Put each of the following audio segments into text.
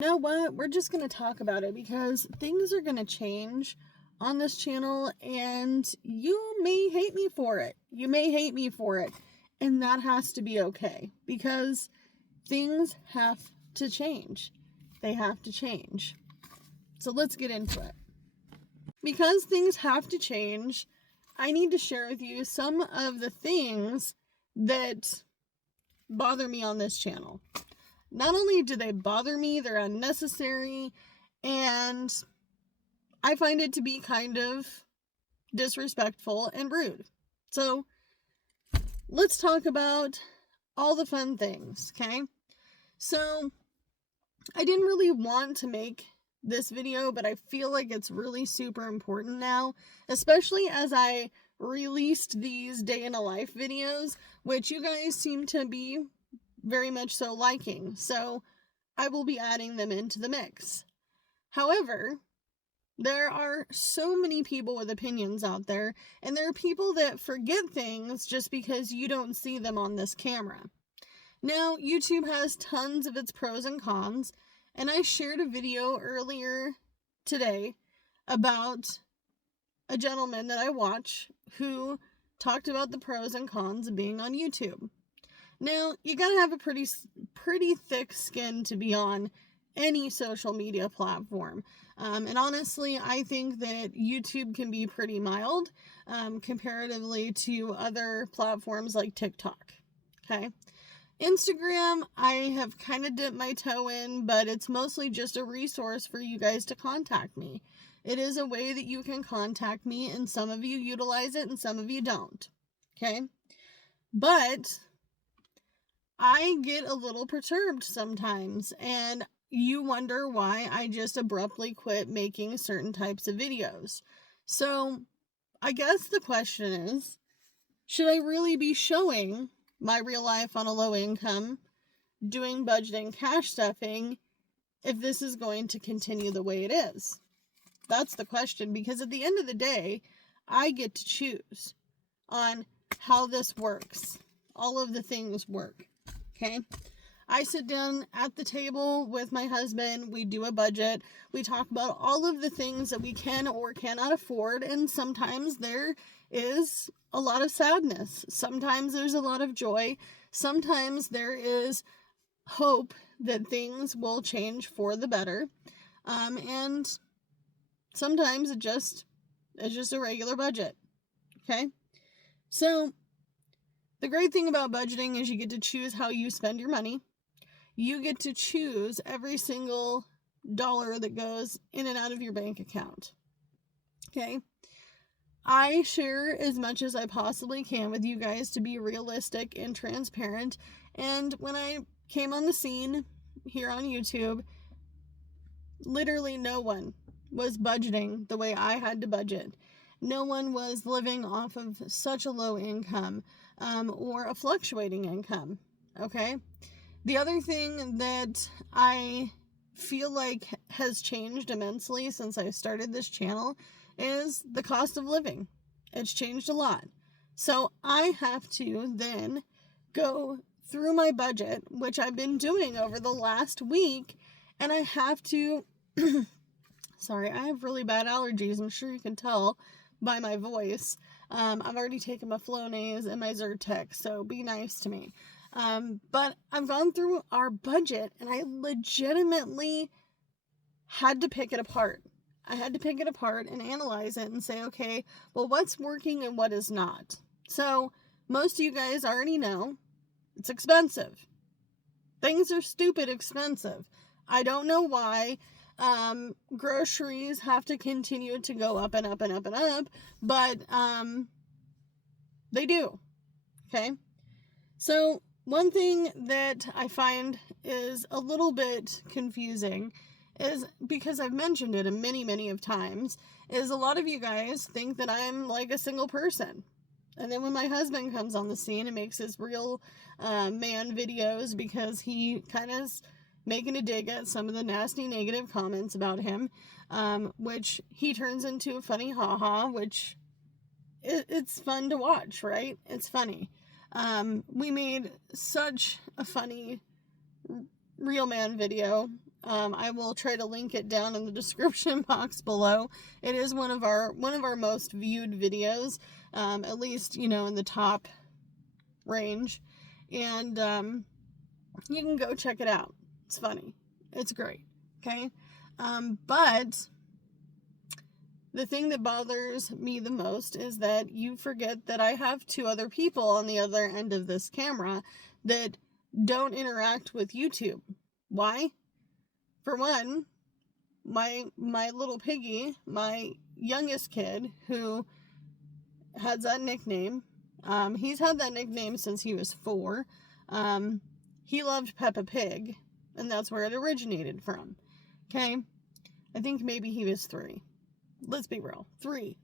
You know what? We're just going to talk about it because things are going to change on this channel and you may hate me for it. You may hate me for it. And that has to be okay because things have to change. They have to change. So let's get into it. Because things have to change, I need to share with you some of the things that bother me on this channel. Not only do they bother me, they're unnecessary, and I find it to be kind of disrespectful and rude. So let's talk about all the fun things, okay? So I didn't really want to make this video, but I feel like it's really super important now, especially as I released these day in a life videos, which you guys seem to be very much so liking. So I will be adding them into the mix. However, there are so many people with opinions out there, and there are people that forget things just because you don't see them on this camera. Now, YouTube has tons of its pros and cons, and I shared a video earlier today about a gentleman that I watch who talked about the pros and cons of being on YouTube. Now, you gotta have a pretty thick skin to be on any social media platform. And honestly, I think that YouTube can be pretty mild comparatively to other platforms like TikTok. Okay. Instagram, I have kind of dipped my toe in, but it's mostly just a resource for you guys to contact me. It is a way that you can contact me, and some of you utilize it and some of you don't. Okay. But I get a little perturbed sometimes, and you wonder why I just abruptly quit making certain types of videos. So, I guess the question is, should I really be showing my real life on a low income, doing budgeting, cash stuffing, if this is going to continue the way it is? That's the question, because at the end of the day, I get to choose on how this works. All of the things work. Okay, I sit down at the table with my husband, we do a budget, we talk about all of the things that we can or cannot afford, and sometimes there is a lot of sadness, sometimes there's a lot of joy, sometimes there is hope that things will change for the better, and sometimes it's just a regular budget, okay? So the great thing about budgeting is you get to choose how you spend your money. You get to choose every single dollar that goes in and out of your bank account. Okay? I share as much as I possibly can with you guys to be realistic and transparent. And when I came on the scene here on YouTube, literally no one was budgeting the way I had to budget. No one was living off of such a low income or a fluctuating income, okay? The other thing that I feel like has changed immensely since I started this channel is the cost of living. It's changed a lot. So I have to then go through my budget, which I've been doing over the last week, and I have to sorry, I have really bad allergies. I'm sure you can tell by my voice. I've already taken my Flonase and my Zyrtec, so be nice to me. But I've gone through our budget, and I legitimately had to pick it apart. I had to pick it apart and analyze it and say, okay, well, what's working and what is not? So most of you guys already know it's expensive. Things are stupid expensive. I don't know why. Groceries have to continue to go up and up and up and up, but they do. Okay? So one thing that I find is a little bit confusing is, because I've mentioned it many of times, is a lot of you guys think that I'm like a single person. And then when my husband comes on the scene and makes his real man videos, because he kind of making a dig at some of the nasty negative comments about him, which he turns into a funny haha, which it's fun to watch, right? It's funny. We made such a funny real man video I will try to link it down in the description box below. It is one of our most viewed videos, at least, in the top range. And you can go check it out. It's funny. It's great. Okay? But the thing that bothers me the most is that you forget that I have 2 other people on the other end of this camera that don't interact with YouTube. Why? For one, my little piggy, my youngest kid, who has that nickname, he's had that nickname since he was 4. He loved Peppa Pig, and that's where it originated from. Okay? I think maybe he was 3. Let's be real. 3.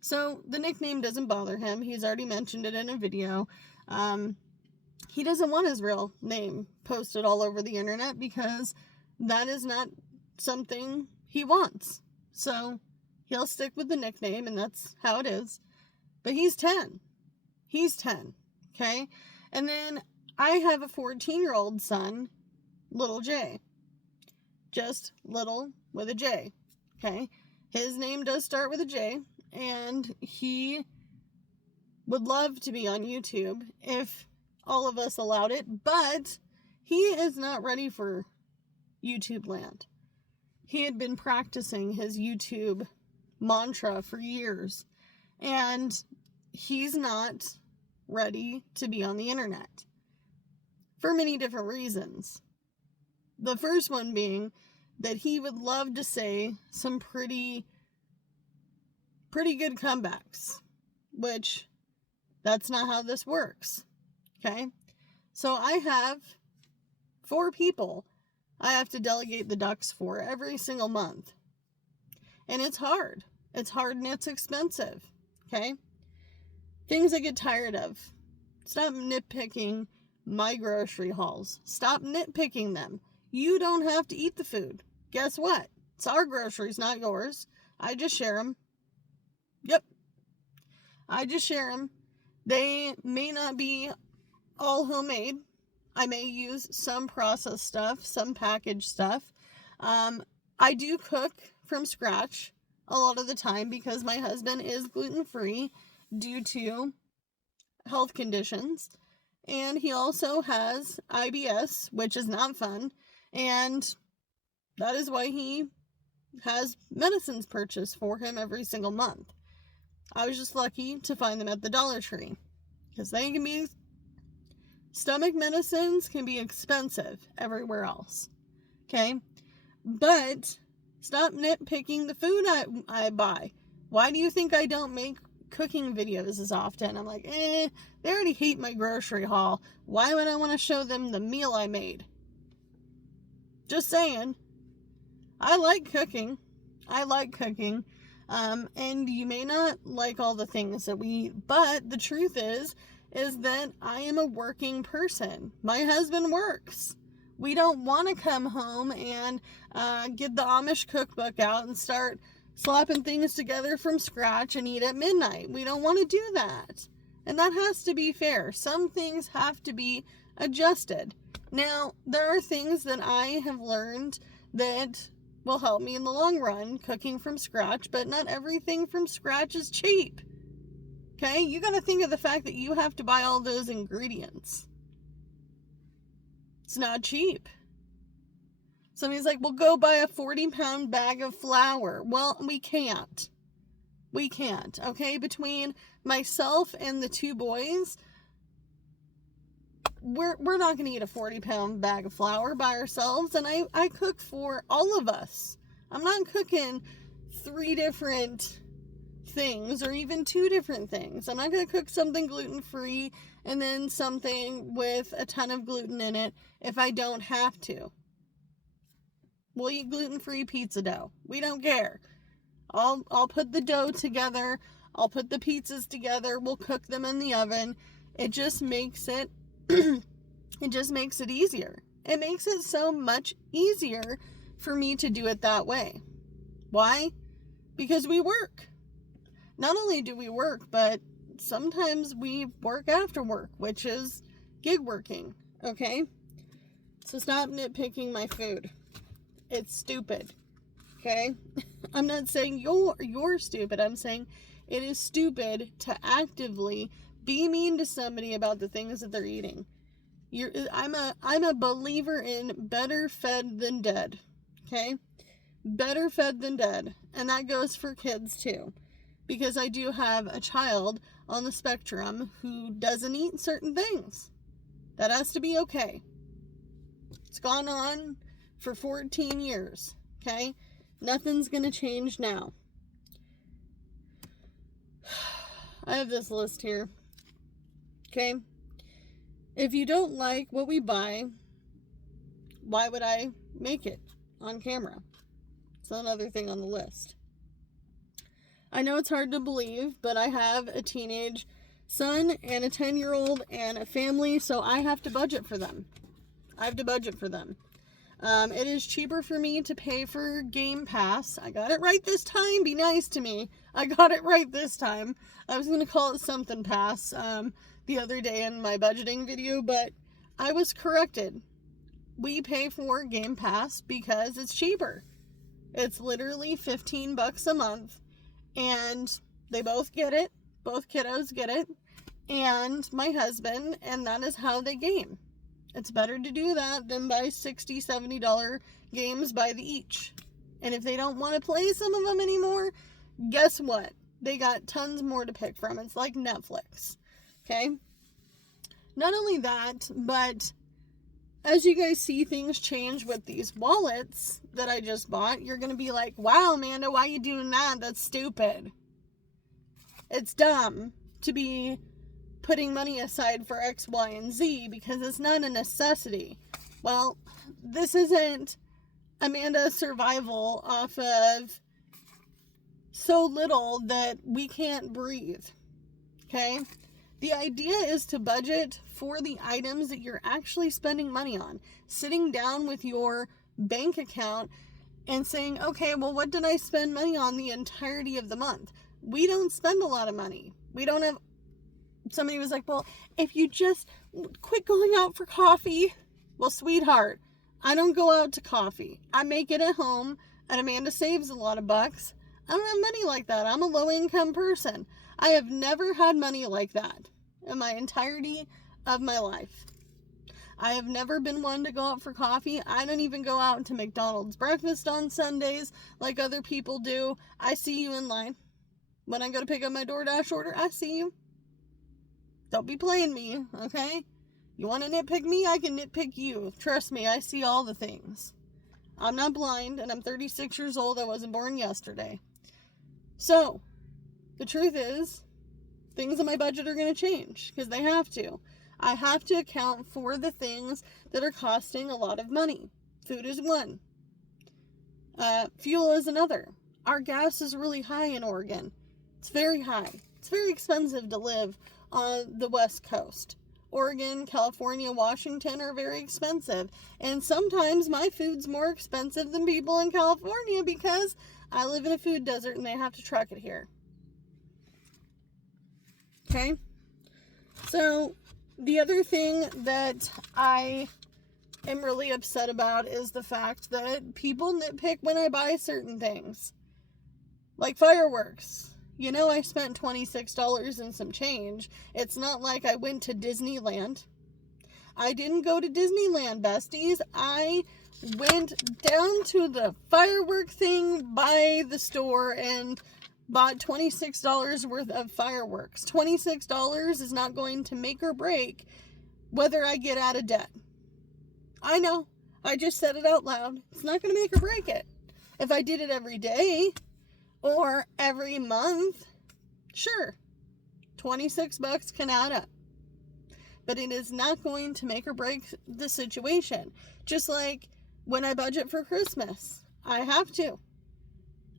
So the nickname doesn't bother him. He's already mentioned it in a video. He doesn't want his real name posted all over the internet because that is not something he wants. So he'll stick with the nickname, and that's how it is. But he's 10. Okay? And then I have a 14-year-old son, little J. Just little with a J. Okay? His name does start with a J, and he would love to be on YouTube if all of us allowed it, but he is not ready for YouTube land. He had been practicing his YouTube mantra for years, and he's not ready to be on the internet for many different reasons. The first one being that he would love to say some pretty good comebacks, which that's not how this works. Okay? So I have 4 people I have to delegate the ducks for every single month. And it's hard. It's hard and it's expensive. Okay? Things I get tired of. Stop nitpicking my grocery hauls. Stop nitpicking them. You don't have to eat the food. Guess what? It's our groceries, not yours. I just share them. Yep. I just share them. They may not be all homemade. I may use some processed stuff, some packaged stuff. I do cook from scratch a lot of the time because my husband is gluten-free due to health conditions. And he also has IBS, which is not fun. And that is why he has medicines purchased for him every single month. I was just lucky to find them at the Dollar Tree. Because they can be... Stomach medicines can be expensive everywhere else. Okay? But stop nitpicking the food I buy. Why do you think I don't make cooking videos as often? I'm like, they already hate my grocery haul. Why would I want to show them the meal I made? Just saying. I like cooking. And you may not like all the things that we eat, but the truth is that I am a working person. My husband works. We don't want to come home and get the Amish cookbook out and start slapping things together from scratch and eat at midnight. We don't want to do that. And that has to be fair. Some things have to be adjusted. Now, there are things that I have learned that will help me in the long run, cooking from scratch, but not everything from scratch is cheap. Okay? You got to think of the fact that you have to buy all those ingredients. It's not cheap. Somebody's like, well, go buy a 40-pound bag of flour. Well, we can't. Okay? Between myself and the 2 boys, we're not going to eat a 40-pound bag of flour by ourselves, and I cook for all of us. I'm not cooking 3 different things or even 2 different things. I'm not going to cook something gluten-free and then something with a ton of gluten in it if I don't have to. We'll eat gluten-free pizza dough. We don't care. I'll put the dough together. I'll put the pizzas together. We'll cook them in the oven. It just makes it easier. It makes it so much easier for me to do it that way. Why? Because we work. Not only do we work, but sometimes we work after work, which is gig working. Okay? So stop nitpicking my food. It's stupid. Okay? I'm not saying you're stupid. I'm saying it is stupid to actively be mean to somebody about the things that they're eating. I'm a believer in better fed than dead. Okay? Better fed than dead. And that goes for kids too. Because I do have a child on the spectrum who doesn't eat certain things. That has to be okay. It's gone on for 14 years. Okay? Nothing's going to change now. I have this list here. Okay? If you don't like what we buy, why would I make it on camera? It's another thing on the list. I know it's hard to believe, but I have a teenage son and a 10-year-old and a family, so I have to budget for them. I have to budget for them. It is cheaper for me to pay for Game Pass. I got it right this time. Be nice to me. I got it right this time. I was going to call it something pass the other day in my budgeting video, but I was corrected. We pay for Game Pass because it's cheaper. It's literally $15 a month, and they both get it. Both kiddos get it, and my husband, and that is how they game. It's better to do that than buy $60, $70 games by the each. And if they don't want to play some of them anymore, guess what? They got tons more to pick from. It's like Netflix. Okay? Not only that, but as you guys see things change with these wallets that I just bought, you're going to be like, wow, Amanda, why are you doing that? That's stupid. It's dumb to be putting money aside for X, Y, and Z because it's not a necessity. Well, this isn't Amanda's survival off of so little that we can't breathe. Okay? The idea is to budget for the items that you're actually spending money on. Sitting down with your bank account and saying, okay, well, what did I spend money on the entirety of the month? We don't spend a lot of money. We don't have... Somebody was like, well, if you just quit going out for coffee. Well, sweetheart, I don't go out to coffee. I make it at home, and Amanda saves a lot of bucks. I don't have money like that. I'm a low-income person. I have never had money like that in my entirety of my life. I have never been one to go out for coffee. I don't even go out to McDonald's breakfast on Sundays like other people do. I see you in line. When I go to pick up my DoorDash order, I see you. Don't be playing me, okay? You want to nitpick me? I can nitpick you. Trust me, I see all the things. I'm not blind, and I'm 36 years old. I wasn't born yesterday. So, the truth is, things in my budget are going to change, because they have to. I have to account for the things that are costing a lot of money. Food is one. Fuel is another. Our gas is really high in Oregon. It's very high. It's very expensive to live on the West Coast. Oregon, California, Washington are very expensive. And sometimes my food's more expensive than people in California because I live in a food desert and they have to truck it here. Okay? So, the other thing that I am really upset about is the fact that people nitpick when I buy certain things. Like fireworks. You know, I spent $26 and some change. It's not like I went to Disneyland. I didn't go to Disneyland, besties. I went down to the firework thing by the store and bought $26 worth of fireworks. $26 is not going to make or break whether I get out of debt. I know. I just said it out loud. It's not going to make or break it. If I did it every day or every month, sure, $26 can add up. But it is not going to make or break the situation. Just like when I budget for Christmas, I have to.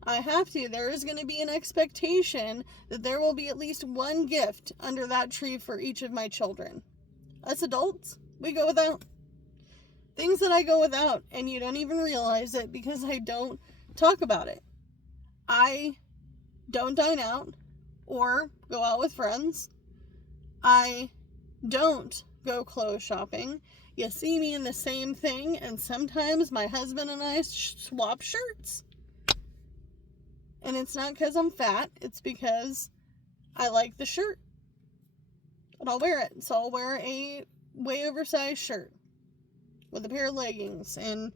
There is going to be an expectation that there will be at least one gift under that tree for each of my children. Us adults, we go without. Things that I go without, and you don't even realize it because I don't talk about it. I don't dine out or go out with friends. I don't go clothes shopping. You see me in the same thing, and sometimes my husband and I swap shirts. And it's not because I'm fat, it's because I like the shirt. And I'll wear it. So I'll wear a way oversized shirt with a pair of leggings and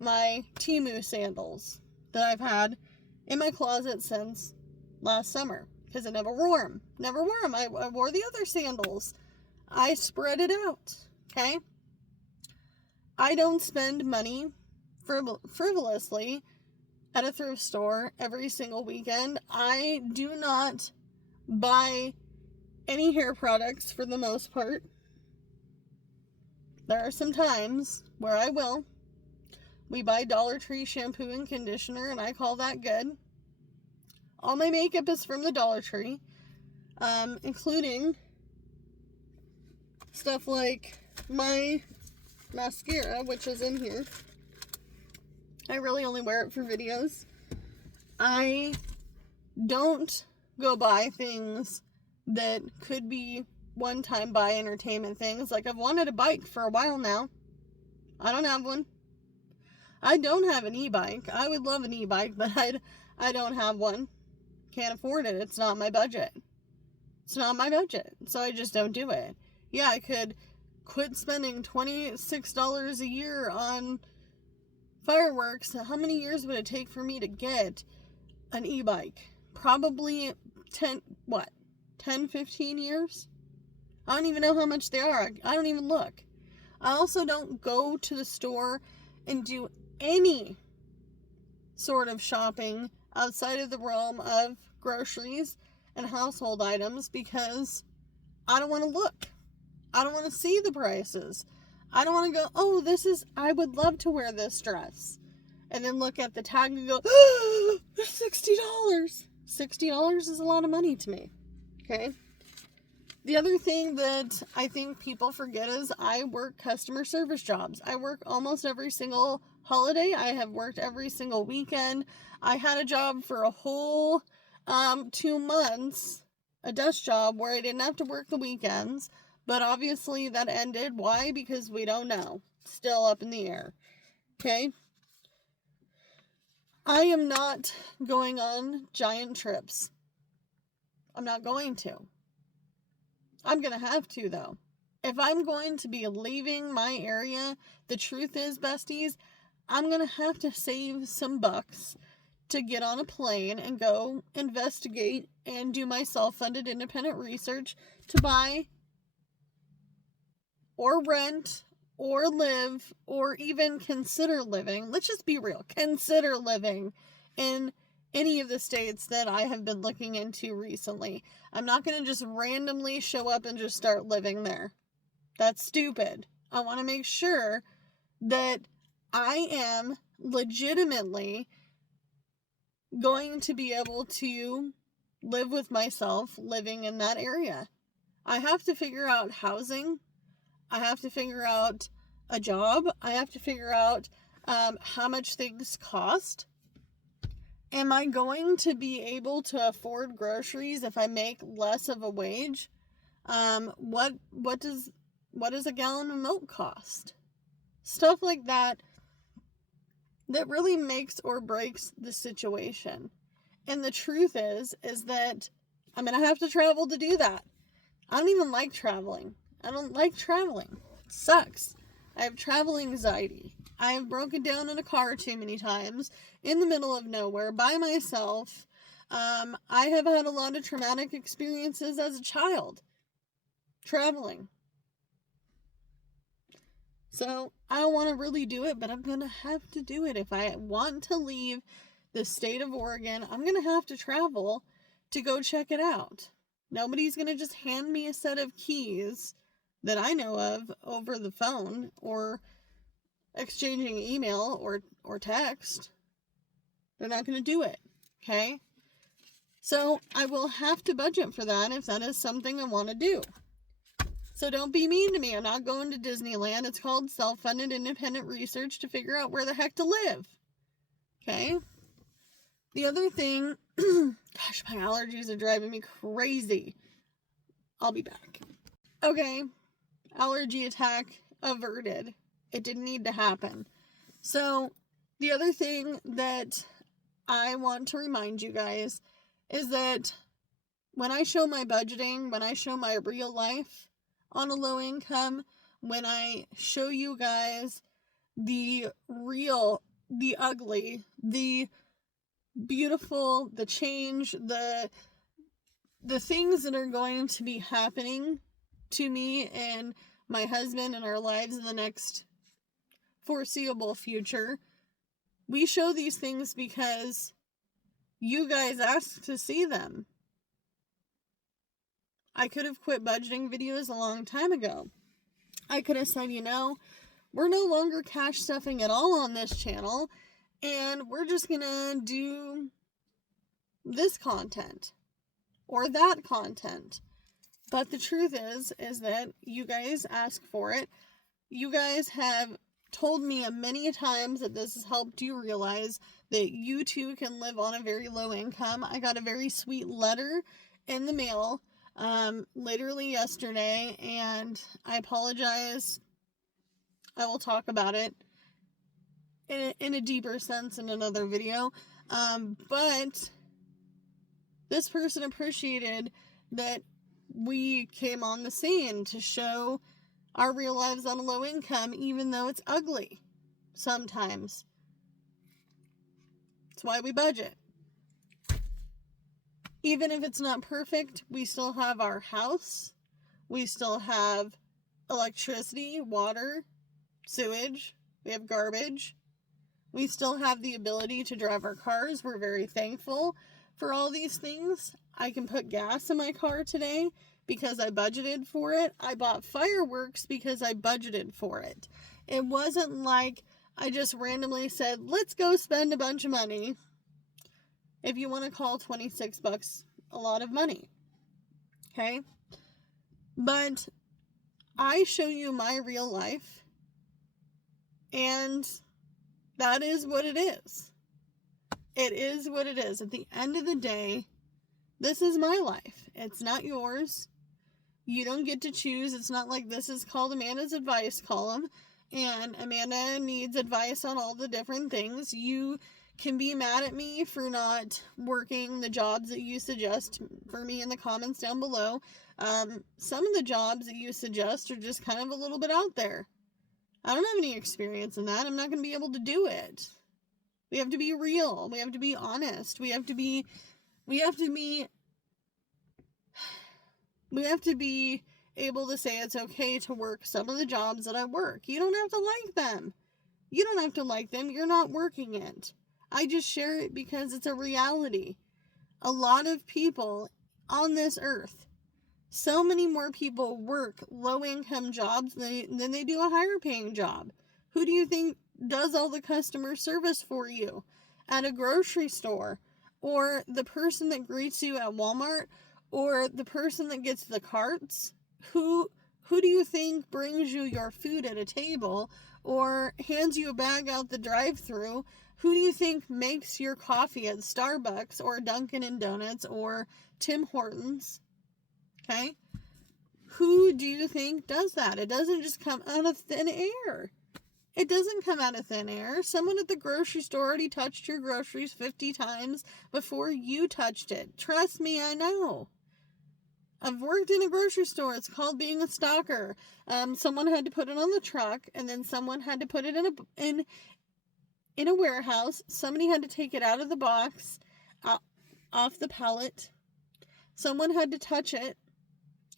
my Temu sandals that I've had in my closet since last summer. Because I never wore them. Never wore them. I wore the other sandals. I spread it out. Okay? I don't spend money frivolously at a thrift store every single weekend. I do not buy any hair products for the most part. There are some times where I will. We buy Dollar Tree shampoo and conditioner, and I call that good. All my makeup is from the Dollar Tree, including stuff like my mascara, which is in here. I really only wear it for videos. I don't go buy things that could be one-time buy entertainment things. Like, I've wanted a bike for a while now. I don't have one. I don't have an e-bike. I would love an e-bike, but I don't have one. Can't afford it. It's not my budget. It's not my budget. So I just don't do it. Yeah, I could quit spending $26 a year on fireworks. How many years would it take for me to get an e-bike? Probably 10, 15 years? I don't even know how much they are. I don't even look. I also don't go to the store and do any sort of shopping outside of the realm of groceries and household items because I don't want to look. I don't want to see the prices. I don't want to go, oh, I would love to wear this dress. And then look at the tag and go, oh, $60. $60 is a lot of money to me. Okay? The other thing that I think people forget is I work customer service jobs. I work almost every single holiday. I have worked every single weekend. I had a job for a whole 2 months, a desk job where I didn't have to work the weekends. But obviously that ended. Why? Because we don't know. Still up in the air. Okay? I am not going on giant trips. I'm not going to. I'm going to have to, though. If I'm going to be leaving my area, the truth is, besties, I'm going to have to save some bucks to get on a plane and go investigate and do my self-funded independent research to buy or rent or live or even consider living. Let's just be real. Consider living in any of the states that I have been looking into recently. I'm not going to just randomly show up and just start living there. That's stupid. I want to make sure that I am legitimately going to be able to live with myself living in that area. I have to figure out housing. I have to figure out a job. I have to figure out how much things cost. Am I going to be able to afford groceries if I make less of a wage? What does a gallon of milk cost? Stuff like that really makes or breaks the situation. And the truth is that I'm going to have to travel to do that. I don't even like traveling. I don't like traveling. It sucks. I have travel anxiety. I have broken down in a car too many times in the middle of nowhere by myself. I have had a lot of traumatic experiences as a child traveling. So I don't want to really do it, but I'm going to have to do it. If I want to leave the state of Oregon, I'm going to have to travel to go check it out. Nobody's going to just hand me a set of keys that I know of over the phone or exchanging email or text. They're not going to do it. Okay? So I will have to budget for that if that is something I want to do. So don't be mean to me. I'm not going to Disneyland. It's called self-funded independent research to figure out where the heck to live. Okay? The other thing, gosh, my allergies are driving me crazy. I'll be back. Okay. Allergy attack. averted. It didn't need to happen. So the other thing that I want to remind you guys is that when I show my budgeting, when I show my real life on a low income, when I show you guys the real, the ugly, the beautiful, the change, the things that are going to be happening to me and my husband and our lives in the next foreseeable future, we show these things because you guys asked to see them. I could have quit budgeting videos a long time ago. I could have said, we're no longer cash stuffing at all on this channel, and we're just gonna do this content or that content. But the truth is that you guys ask for it. You guys have told me many times that this has helped you realize that you too can live on a very low income. I got a very sweet letter in the mail literally yesterday, and I apologize. I will talk about it in a deeper sense in another video. But this person appreciated that we came on the scene to show our real lives on a low income, even though it's ugly sometimes. That's why we budget. Even if it's not perfect, we still have our house. We still have electricity, water, sewage. We have garbage. We still have the ability to drive our cars. We're very thankful for all these things. I can put gas in my car today because I budgeted for it. I bought fireworks because I budgeted for it. It wasn't like I just randomly said, let's go spend a bunch of money. If you want to call $26 a lot of money. Okay? But I show you my real life, and that is what it is. It is what it is. At the end of the day, this is my life. It's not yours. You don't get to choose. It's not like this is called Amanda's advice column, and Amanda needs advice on all the different things. You can be mad at me for not working the jobs that you suggest for me in the comments down below. Some of the jobs that you suggest are just kind of a little bit out there. I don't have any experience in that. I'm not going to be able to do it. We have to be real. We have to be honest. We have to be able to say it's okay to work some of the jobs that I work. You don't have to like them. You don't have to like them. You're not working it. I just share it because it's a reality. A lot of people on this earth, so many more people work low-income jobs than they do a higher-paying job. Who do you think does all the customer service for you at a grocery store? Or the person that greets you at Walmart? Or the person that gets the carts? Who do you think brings you your food at a table or hands you a bag out the drive-thru? Who do you think makes your coffee at Starbucks or Dunkin' and Donuts or Tim Hortons? Okay? Who do you think does that? It doesn't just come out of thin air. It doesn't come out of thin air. Someone at the grocery store already touched your groceries 50 times before you touched it. Trust me, I know. I've worked in a grocery store. It's called being a stalker. Someone had to put it on the truck, and then someone had to put it in a warehouse. Somebody had to take it out of the box, off the pallet. Someone had to touch it,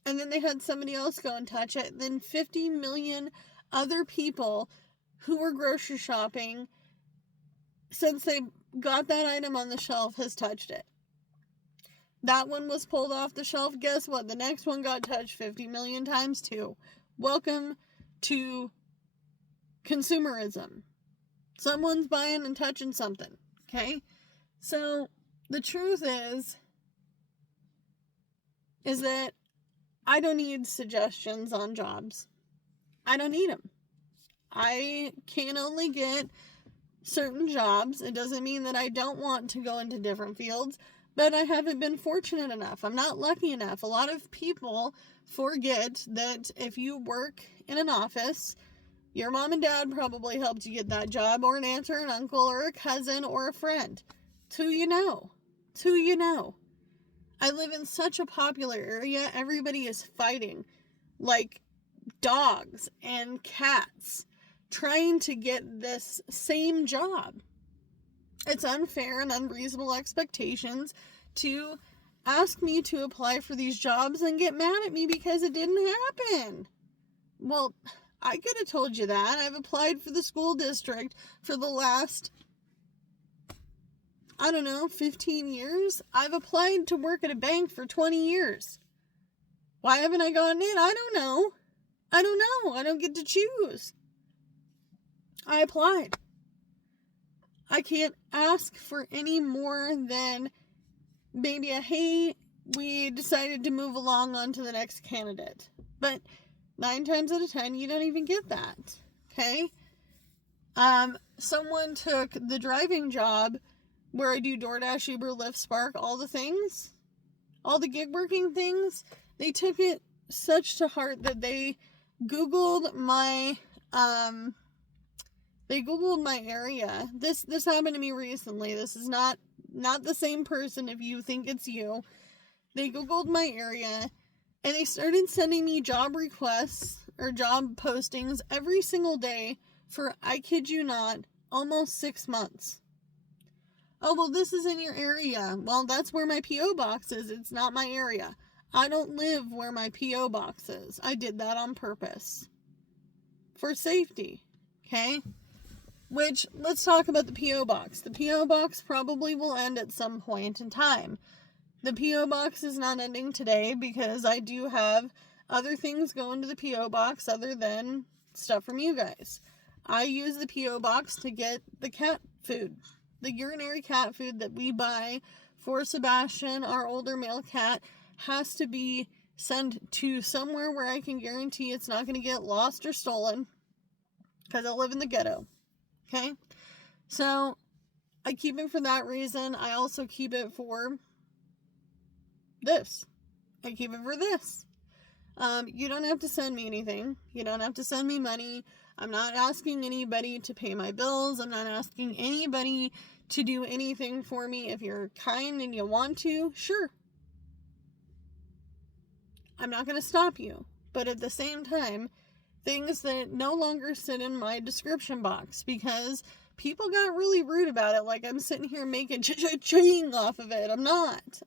and then they had somebody else go and touch it. Then 50 million other people who were grocery shopping since they got that item on the shelf has touched it. That one was pulled off the shelf. Guess what? The next one got touched 50 million times too. Welcome to consumerism. Someone's buying and touching something. Okay? So the truth is that I don't need suggestions on jobs. I don't need them. I can only get certain jobs. It doesn't mean that I don't want to go into different fields, but I haven't been fortunate enough. I'm not lucky enough. A lot of people forget that if you work in an office, Your mom and dad probably helped you get that job, or an aunt or an uncle or a cousin or a friend. It's who you know. It's who you know. I live in such a popular area. Everybody is fighting like dogs and cats trying to get this same job. It's unfair and unreasonable expectations to ask me to apply for these jobs and get mad at me because it didn't happen. Well, I could have told you that. I've applied for the school district for the last, 15 years. I've applied to work at a bank for 20 years. Why haven't I gotten in? I don't know. I don't get to choose. I applied. I can't ask for any more than maybe hey, we decided to move along on to the next candidate. But 9 times out of 10, you don't even get that. Okay? Someone took the driving job where I do DoorDash, Uber, Lyft, Spark, all the things, all the gig working things. They took it such to heart that they Googled my area. This happened to me recently. This is not the same person if you think it's you. They Googled my area and they started sending me job requests or job postings every single day for, I kid you not, almost 6 months. Oh, well, this is in your area. Well, that's where my P.O. box is. It's not my area. I don't live where my P.O. box is. I did that on purpose. For safety. Okay? Which, let's talk about the P.O. box. The P.O. box probably will end at some point in time. The P.O. box is not ending today because I do have other things going to the P.O. box other than stuff from you guys. I use the P.O. box to get the cat food. The urinary cat food that we buy for Sebastian, our older male cat, has to be sent to somewhere where I can guarantee it's not going to get lost or stolen because I live in the ghetto. Okay? So, I keep it for that reason. I also keep it for this. I keep it for this. You don't have to send me anything. You don't have to send me money. I'm not asking anybody to pay my bills. I'm not asking anybody to do anything for me. If you're kind and you want to, sure. I'm not going to stop you. But at the same time, things that no longer sit in my description box because people got really rude about it. Like I'm sitting here making cha-ching off of it. I'm not.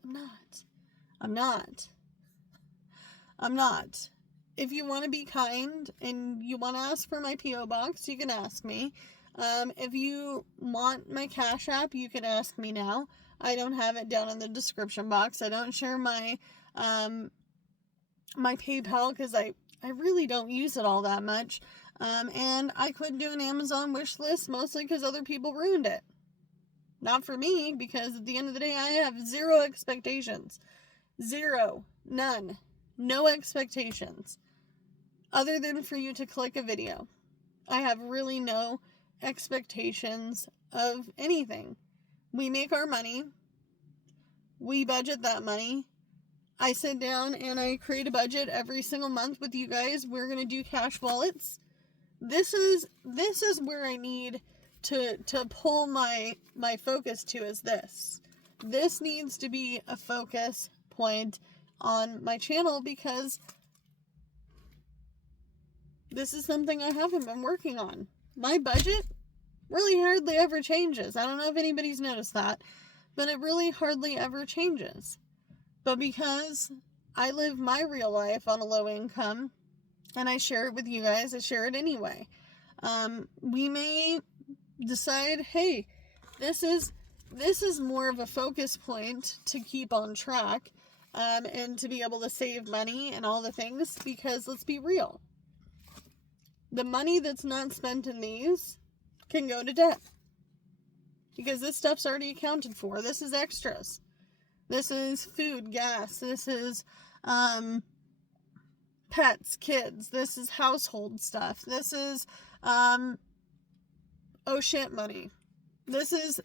If you want to be kind and you want to ask for my P.O. box, you can ask me. If you want my Cash App, you can ask me now. I don't have it down in the description box. I don't share my my PayPal because I really don't use it all that much. And I couldn't do an Amazon wish list mostly because other people ruined it. Not for me, because at the end of the day, I have zero expectations. Zero. None. No expectations. Other than for you to click a video. I have really no expectations of anything. We make our money. We budget that money. I sit down and I create a budget every single month with you guys. We're going to do cash wallets. This is where I need to pull my focus to is this. This needs to be a focus point on my channel because this is something I haven't been working on. My budget really hardly ever changes. I don't know if anybody's noticed that, but it really hardly ever changes. But because I live my real life on a low income and I share it with you guys, I share it anyway. We may decide, hey, this is more of a focus point to keep on track and to be able to save money and all the things because let's be real. The money that's not spent in these can go to debt because this stuff's already accounted for. This is extras. This is food, gas. This is pets, kids. This is household stuff. This is oh shit money. This is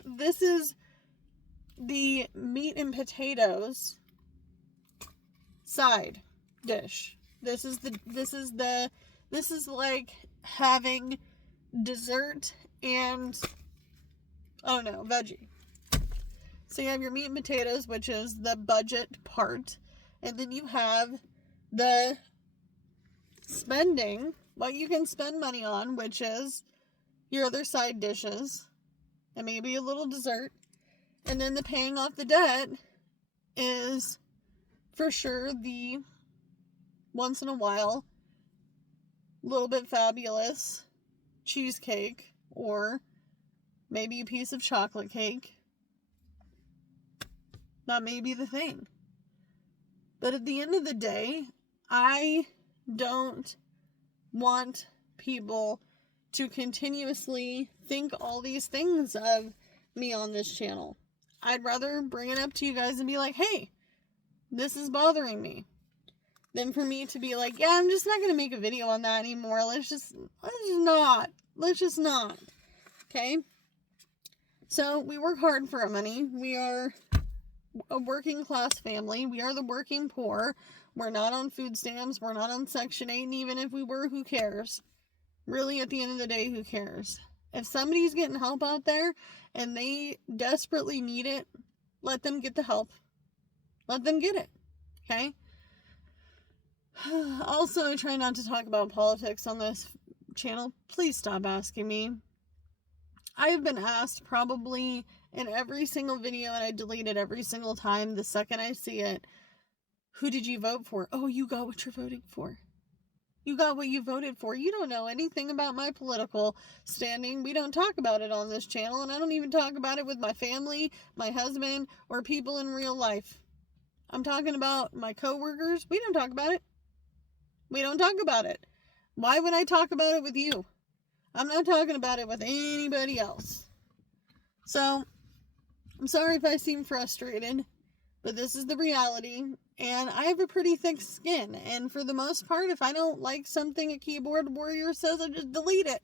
the meat and potatoes side dish. This is like having dessert and, oh no, veggie. So you have your meat and potatoes, which is the budget part. And then you have the spending, what you can spend money on, which is your other side dishes and maybe a little dessert. And then the paying off the debt is for sure the once in a while, little bit fabulous cheesecake or maybe a piece of chocolate cake. That may be the thing. But at the end of the day, I don't want people to continuously think all these things of me on this channel. I'd rather bring it up to you guys and be like, hey, this is bothering me, than for me to be like, yeah, I'm just not going to make a video on that anymore. Let's just not. Okay? So, we work hard for our money. We are a working class family. We are the working poor. We're not on food stamps. We're not on Section 8. And even if we were, who cares? Really, at the end of the day, who cares? If somebody's getting help out there and they desperately need it, let them get the help. Let them get it. Okay? Also, I try not to talk about politics on this channel. Please stop asking me. I have been asked probably in every single video, and I delete it every single time the second I see it. Who did you vote for? Oh, you got what you're voting for. You got what you voted for. You don't know anything about my political standing. We don't talk about it on this channel, and I don't even talk about it with my family, my husband, or people in real life. I'm talking about my coworkers. We don't talk about it. We don't talk about it. Why would I talk about it with you? I'm not talking about it with anybody else. So, I'm sorry if I seem frustrated, but this is the reality, and I have a pretty thick skin, and for the most part, if I don't like something a keyboard warrior says, I just delete it.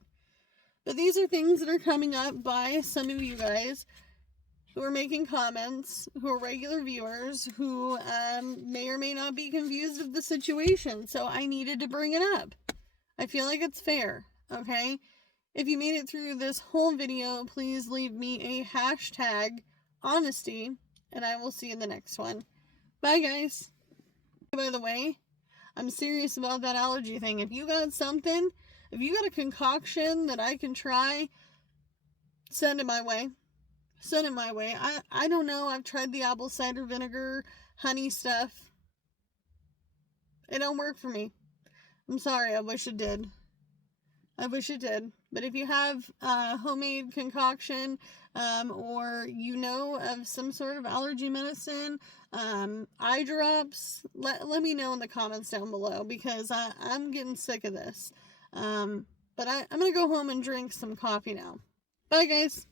But these are things that are coming up by some of you guys who are making comments, who are regular viewers, who may or may not be confused of the situation, so I needed to bring it up. I feel like it's fair, okay? If you made it through this whole video, please leave me a hashtag honesty, and I will see you in the next one. Bye, guys. By the way, I'm serious about that allergy thing. If you got something, if you got a concoction that I can try, send it my way. Send it my way. I don't know. I've tried the apple cider vinegar, honey stuff. It don't work for me. I'm sorry. I wish it did. But if you have homemade concoction, or you know of some sort of allergy medicine, eye drops, let me know in the comments down below, because I'm getting sick of this. But I'm going to go home and drink some coffee now. Bye, guys.